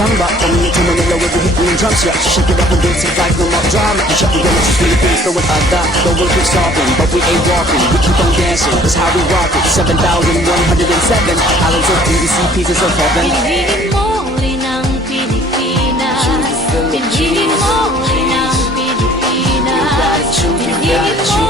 samba. Coming into Manila with the beat and drums, yeah. Shake it up and dance it like no more drama. Shut the doors, Philippines, throwing a dot. The world keeps talking, but we ain't walking. We keep on dancing, that's how we rock it. 7,107 islands of PVC, pieces of heaven. Pinili mo rin ang Pilipinas. Pinili mo rin ang Pilipinas. Pinili mo